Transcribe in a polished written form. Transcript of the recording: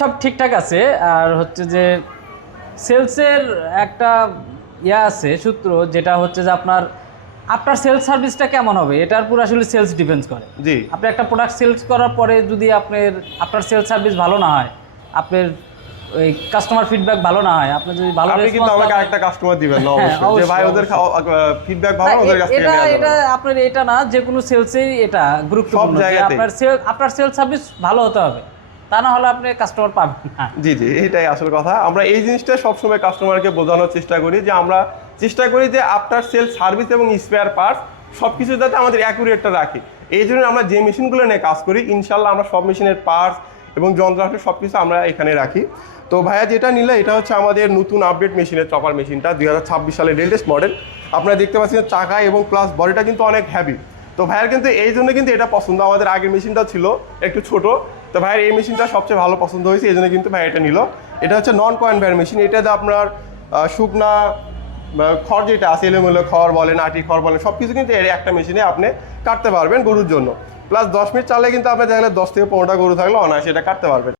সব ঠিকঠাক আছে। আর হচ্ছে যে সেলসের একটা আছে সূত্র, যেটা হচ্ছে যে আপনার আপনার সেলস সার্ভিসটা কেমন হবে এটার পুরো আসলে সেলস ডিপেন্ডস করে। জি। আপনি একটা প্রোডাক্ট সেলস করার পরে যদি আপনার সেলস সার্ভিস ভালো না হয়, আপনার ওই কাস্টমার ফিডব্যাক ভালো না হয়, আপনি যদি ভালো আপনি কিন্তু আমাকে আরেকটা কাস্টমার দিবেন না অবশ্যই, যে ভাই ওদের ফিডব্যাক ভালো, ওদের কাছ থেকে এটা নেওয়া যাবে এটা না। আপনার এটা না, যে কোনো সেলসেই এটা গুরুত্বপূর্ণ যে জায়গাতেই। আপনার সেলস সার্ভিস ভালো হতে হবে, তা না হলে আপনি কাস্টমার পাবেন না। জি জি, এইটাই আসল কথা। আমরা এই জিনিসটা সবসময় কাস্টমারকে বোঝানোর চেষ্টা করি যে আমরা চেষ্টা করি যে আফটার সেল সার্ভিস এবং স্পেয়ার পার্টস সব কিছু যাতে আমাদের অ্যাকুরেটটা রাখি। এই জন্য আমরা যে মেশিনগুলো নিয়ে কাজ করি ইনশাল্লাহ আমরা সব মেশিনের পার্টস এবং যন্ত্রাংশ সব কিছু আমরা এখানে রাখি। তো ভাইয়া যেটা নিলে এটা হচ্ছে আমাদের নতুন আপডেট মেশিনের চপার মেশিনটা 2026 সালের লেটেস্ট মডেল। আপনারা দেখতে পাচ্ছেন চাকা এবং প্লাস বডিটা কিন্তু অনেক হ্যাভি। তো ভাইয়ার কিন্তু এই জন্য কিন্তু এটা পছন্দ, আমাদের আগের মেশিনটা ছিল একটু ছোট, তো ভাইয়ের এই মেশিনটা সবচেয়ে ভালো পছন্দ হয়েছে, এই জন্য কিন্তু ভাই এটা নিল। এটা হচ্ছে নন কয়েন ভাইয়ের মেশিন, এটাতে আপনার শুকনা খড় যেটা আছে, এলোমেলো খড় বলেন, আটি খড় বলেন, সব কিছু কিন্তু এর একটা মেশিনে আপনি কাটতে পারবেন গরুর জন্য। প্লাস 10 মিনিট চালে কিন্তু আপনি দেখলে 10 থেকে 15টা গরু থাকলে অনায়াসে এটা কাটতে পারবেন।